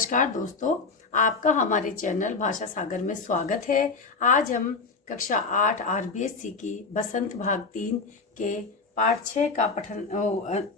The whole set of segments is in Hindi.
नमस्कार दोस्तों, आपका हमारे चैनल भाषा सागर में स्वागत है। आज हम कक्षा 8 आरबीएससी की बसंत भाग 3 के पाठ 6 का पठन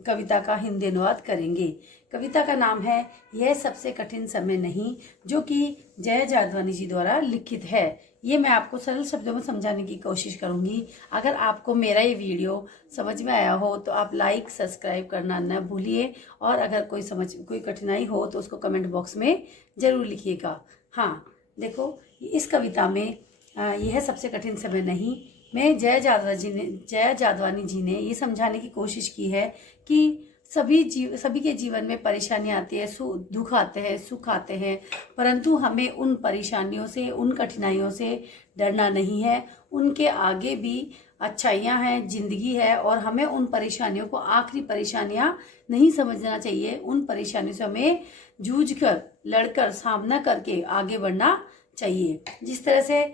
कविता का हिंदी अनुवाद करेंगे। कविता का नाम है यह सबसे कठिन समय नहीं, जो कि जया जादवानी जी द्वारा लिखित है। ये मैं आपको सरल शब्दों में समझाने की कोशिश करूंगी। अगर आपको मेरा ये वीडियो समझ में आया हो तो आप लाइक सब्सक्राइब करना न भूलिए, और अगर कोई कठिनाई हो तो उसको कमेंट बॉक्स में ज़रूर लिखिएगा। हाँ, देखो इस कविता में यह सबसे कठिन समय नहीं में जया जादवानी जी ने ये समझाने की कोशिश की है कि सभी के जीवन में परेशानियां आती है, दुख आते हैं, सुख आते हैं, परंतु हमें उन परेशानियों से, उन कठिनाइयों से डरना नहीं है। उनके आगे भी अच्छाइयाँ हैं, जिंदगी है, और हमें उन परेशानियों को आखिरी परेशानियां नहीं समझना चाहिए। उन परेशानियों से हमें जूझकर, लड़कर, सामना करके आगे बढ़ना चाहिए। जिस तरह से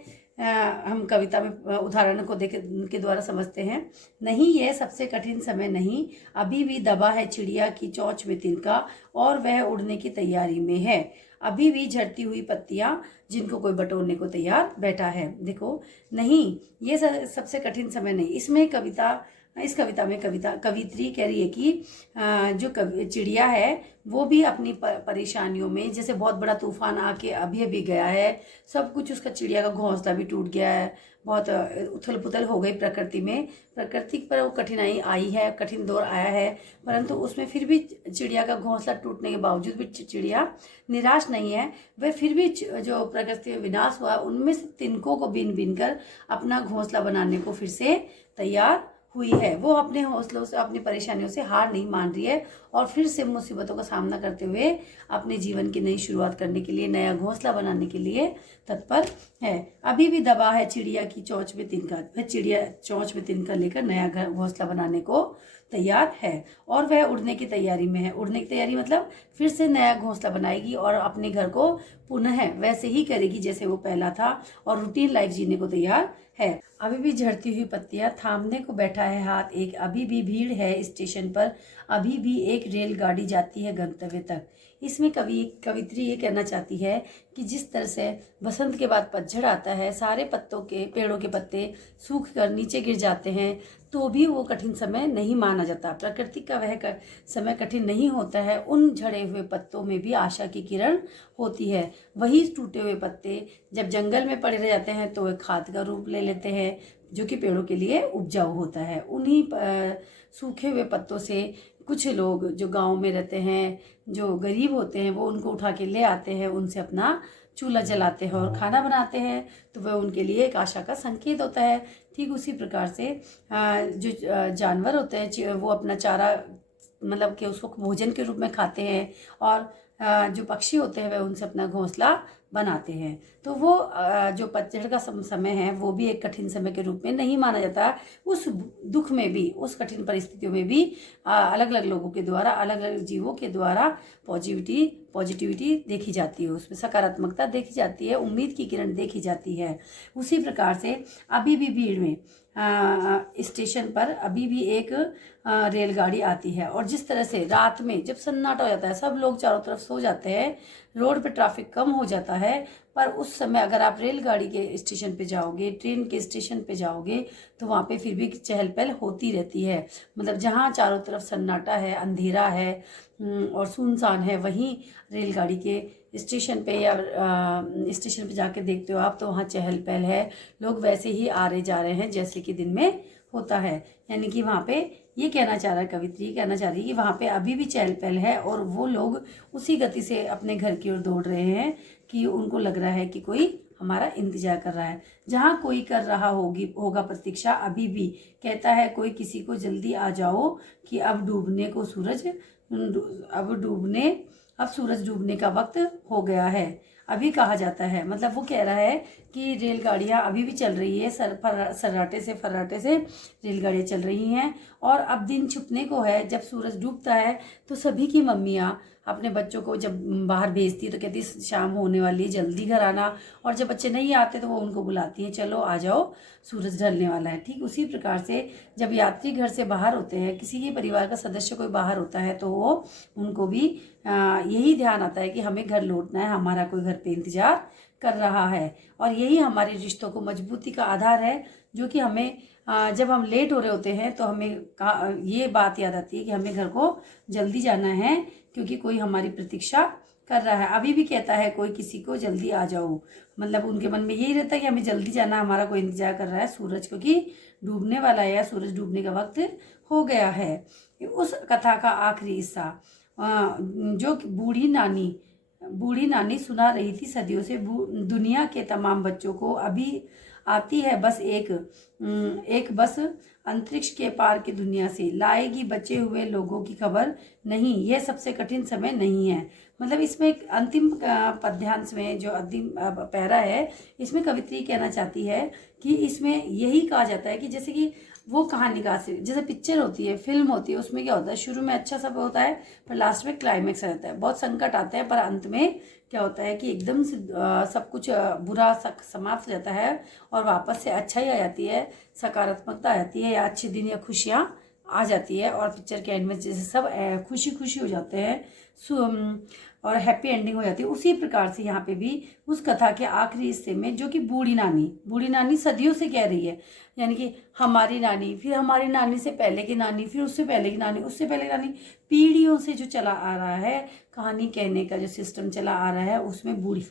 हम कविता में उदाहरण को देख के द्वारा समझते हैं। नहीं, यह सबसे कठिन समय नहीं, अभी भी दबा है चिड़िया की चोंच में तिनका, और वह उड़ने की तैयारी में है। अभी भी झड़ती हुई पत्तियां जिनको कोई बटोरने को तैयार बैठा है। देखो, नहीं, ये सबसे कठिन समय नहीं। इस कविता में कवित्री कह रही है कि जो चिड़िया है वो भी अपनी परेशानियों में, जैसे बहुत बड़ा तूफान आके अभी अभी गया है, सब कुछ उसका, चिड़िया का घोंसला भी टूट गया है, बहुत उथल पुथल हो गई प्रकृति में। प्रकृति पर वो कठिनाई आई है, कठिन दौर आया है, परंतु उसमें फिर भी चिड़िया का घोंसला टूटने के बावजूद भी चिड़िया निराश नहीं है। वह फिर भी जो प्रकृति में विनाश हुआ उनमें से तिनकों को बीन बीन कर अपना घोंसला बनाने को फिर से तैयार हुई है। वो अपने हौसलों से, अपनी परेशानियों से हार नहीं मान रही है, और फिर से मुसीबतों का सामना करते हुए अपने जीवन की नई शुरुआत करने के लिए, नया घोंसला बनाने के लिए तत्पर है। अभी भी दबा है चिड़िया की चोंच में तिनका, वह चिड़िया चोंच में तिनका लेकर नया घोंसला बनाने को तैयार है, और वह उड़ने की तैयारी में है। उड़ने की तैयारी मतलब फिर से नया घोंसला बनाएगी और अपने घर को पुनः वैसे ही करेगी जैसे वो पहला था, और रूटीन लाइफ जीने को तैयार है। अभी भी झड़ती हुई पत्तियां थामने को बैठा है हाथ एक, अभी भी भीड़ है स्टेशन पर, अभी भी एक रेलगाड़ी जाती है गंतव्य तक। इसमें कवित्री ये कहना चाहती है कि जिस तरह से बसंत के बाद पतझड़ आता है, सारे पेड़ों के पत्ते सूख कर नीचे गिर जाते हैं, तो भी वो कठिन समय नहीं माना जाता। प्रकृति का वह समय कठिन नहीं होता है। उन झड़े हुए पत्तों में भी आशा की किरण होती है। वही टूटे हुए पत्ते जब जंगल में पड़े रह जाते हैं तो वे खाद का रूप ले लेते हैं, जो कि पेड़ों के लिए उपजाऊ होता है। उन्हीं सूखे हुए पत्तों से कुछ लोग जो गांव में रहते हैं, जो गरीब होते हैं, वो उनको उठा के ले आते हैं, उनसे अपना चूल्हा जलाते हैं और खाना बनाते हैं, तो वह उनके लिए एक आशा का संकेत होता है। ठीक उसी प्रकार से जो जानवर होते हैं वो अपना चारा, मतलब कि उसको भोजन के रूप में खाते हैं, और जो पक्षी होते हैं वह उनसे अपना घोंसला बनाते हैं। तो वो जो पतझड़ का समय है वो भी एक कठिन समय के रूप में नहीं माना जाता। उस दुख में भी, उस कठिन परिस्थितियों में भी अलग अलग लोगों के द्वारा, अलग अलग जीवों के द्वारा पॉजिटिविटी देखी जाती है, उसमें सकारात्मकता देखी जाती है, उम्मीद की किरण देखी जाती है। उसी प्रकार से अभी भी भीड़ में स्टेशन पर अभी भी एक रेलगाड़ी आती है, और जिस तरह से रात में जब सन्नाटा हो जाता है, सब लोग चारों तरफ सो जाते हैं, रोड पे ट्रैफिक कम हो जाता है, पर उस समय अगर आप रेलगाड़ी के स्टेशन पे जाओगे, ट्रेन के स्टेशन पे जाओगे, तो वहाँ पे फिर भी चहल पहल होती रहती है। मतलब जहाँ चारों तरफ सन्नाटा है, अंधेरा है और सुनसान है, वहीं रेलगाड़ी के स्टेशन पे या स्टेशन पे जाके देखते हो आप, तो वहाँ चहल पहल है, लोग वैसे ही आ रहे जा रहे हैं जैसे कि दिन में होता है। यानी कि वहाँ पे ये कहना चाह रहा है, कवित्री कहना चाह रही है कि वहाँ पे अभी भी चहल पहल है, और वो लोग उसी गति से अपने घर की ओर दौड़ रहे हैं कि उनको लग रहा है कि कोई हमारा इंतजार कर रहा है। जहाँ कोई कर रहा होगा प्रतीक्षा, अभी भी कहता है कोई किसी को, जल्दी आ जाओ कि अब सूरज डूबने का वक्त हो गया है। अभी कहा जाता है, मतलब वो कह रहा है कि रेलगाड़ियाँ अभी भी चल रही है, सर्राटे से फर्राटे से रेलगाड़ियाँ चल रही हैं। और अब दिन छुपने को है, जब सूरज डूबता है तो सभी की मम्मियाँ अपने बच्चों को जब बाहर भेजती है तो कहती है शाम होने वाली है, जल्दी घर आना। और जब बच्चे नहीं आते तो वो उनको बुलाती है, चलो आ जाओ सूरज ढलने वाला है। ठीक उसी प्रकार से जब यात्री घर से बाहर होते हैं, किसी के परिवार का सदस्य कोई बाहर होता है, तो वो उनको भी यही ध्यान आता है कि हमें घर लौटना है, हमारा कोई घर पे इंतजार कर रहा है। और यही हमारे रिश्तों को मजबूती का आधार है, जो कि हमें जब हम लेट हो रहे होते हैं तो हमें ये बात याद आती है कि हमें घर को जल्दी जाना है, क्योंकि कोई हमारी प्रतीक्षा कर रहा है। अभी भी कहता है कोई किसी को जल्दी आ जाओ, मतलब उनके मन में यही रहता है कि हमें जल्दी जाना, हमारा कोई इंतजार कर रहा है, सूरज क्योंकि डूबने वाला है या सूरज डूबने का वक्त हो गया है। उस कथा का आखिरी हिस्सा जो बूढ़ी नानी सुना रही थी सदियों से दुनिया के तमाम बच्चों को, अभी आती है बस एक बस अंतरिक्ष के पार की दुनिया से, लाएगी बचे हुए लोगों की खबर नहीं, यह सबसे कठिन समय नहीं है। मतलब इसमें एक अंतिम पद्यांश में जो अंतिम पैरा है, इसमें कवित्री कहना चाहती है कि इसमें यही कहा जाता है कि जैसे कि वो कहानी का जैसे पिक्चर होती है, फिल्म होती है, उसमें क्या होता है, शुरू में अच्छा सब होता है पर लास्ट में क्लाइमेक्स आ जाता है, बहुत संकट आते हैं, पर अंत में क्या होता है कि एकदम से सब कुछ बुरा समाप्त हो जाता है और वापस से अच्छाई आ जाती है, सकारात्मकता आ जाती है, या अच्छे दिन या खुशियाँ आ जाती है। और पिक्चर के एंड में जैसे सब खुशी खुशी हो जाते हैं और हैप्पी एंडिंग हो जाती है, उसी प्रकार से यहाँ पे भी उस कथा के आखिरी हिस्से में, जो कि बूढ़ी नानी सदियों से कह रही है, यानी कि हमारी नानी, फिर हमारी नानी से पहले की नानी, फिर उससे पहले की नानी, उससे पहले की नानी, पीढ़ियों से जो चला आ रहा है कहानी कहने का जो सिस्टम चला आ रहा है, उसमें बूढ़ी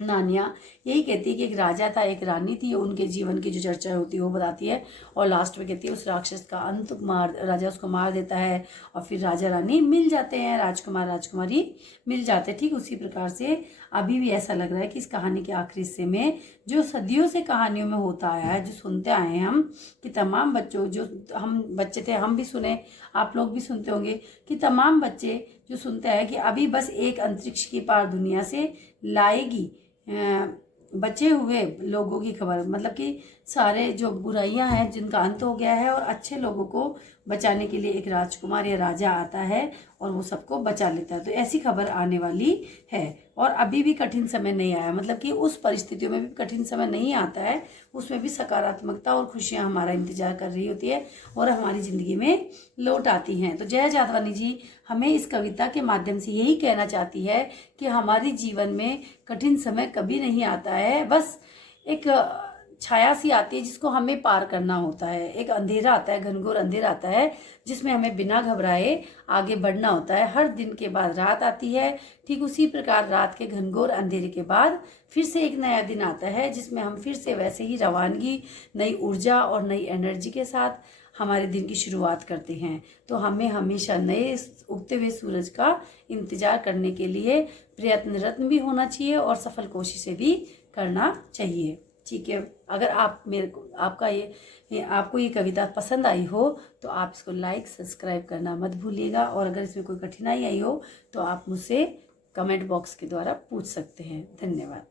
नानियाँ यही कहती है कि एक राजा था, एक रानी थी, उनके जीवन की जो चर्चा होती है वो बताती है। और लास्ट में कहती है उस राक्षस का अंत राजा उसको मार देता है और फिर राजा रानी मिल जाते हैं, राजकुमार राजकुमारी मिल जाते हैं। ठीक उसी प्रकार से अभी भी ऐसा लग रहा है कि इस कहानी के आखिरी हिस्से में जो सदियों से कहानियों में होता आया है, जो सुनते आए हैं हम, कि तमाम बच्चों, जो हम बच्चे थे हम भी सुने, आप लोग भी सुनते होंगे, कि तमाम बच्चे जो सुनते हैं कि अभी बस एक अंतरिक्ष की पार दुनिया से लाएगी बचे हुए लोगों की खबर, मतलब कि सारे जो बुराइयां हैं जिनका अंत हो गया है और अच्छे लोगों को बचाने के लिए एक राजकुमार या राजा आता है और वो सबको बचा लेता है। तो ऐसी खबर आने वाली है। और अभी भी कठिन समय नहीं आया, मतलब कि उस परिस्थितियों में भी कठिन समय नहीं आता है, उसमें भी सकारात्मकता और खुशियां हमारा इंतजार कर रही होती है और हमारी ज़िंदगी में लौट आती हैं। तो जया जादवानी जी हमें इस कविता के माध्यम से यही कहना चाहती है कि हमारे जीवन में कठिन समय कभी नहीं आता है, बस एक छाया सी आती है जिसको हमें पार करना होता है, एक अंधेरा आता है, घनघोर अंधेरा आता है, जिसमें हमें बिना घबराए आगे बढ़ना होता है। हर दिन के बाद रात आती है, ठीक उसी प्रकार रात के घनघोर अंधेरे के बाद फिर से एक नया दिन आता है, जिसमें हम फिर से वैसे ही रवानगी, नई ऊर्जा और नई एनर्जी के साथ हमारे दिन की शुरुआत करते हैं। तो हमें हमेशा नए उगते हुए सूरज का इंतजार करने के लिए प्रयत्नरत भी होना चाहिए और सफल कोशिशें भी करना चाहिए। ठीक है, अगर आप आपको ये कविता पसंद आई हो तो आप इसको लाइक सब्सक्राइब करना मत भूलिएगा। और अगर इसमें कोई कठिनाई आई हो तो आप मुझसे कमेंट बॉक्स के द्वारा पूछ सकते हैं। धन्यवाद।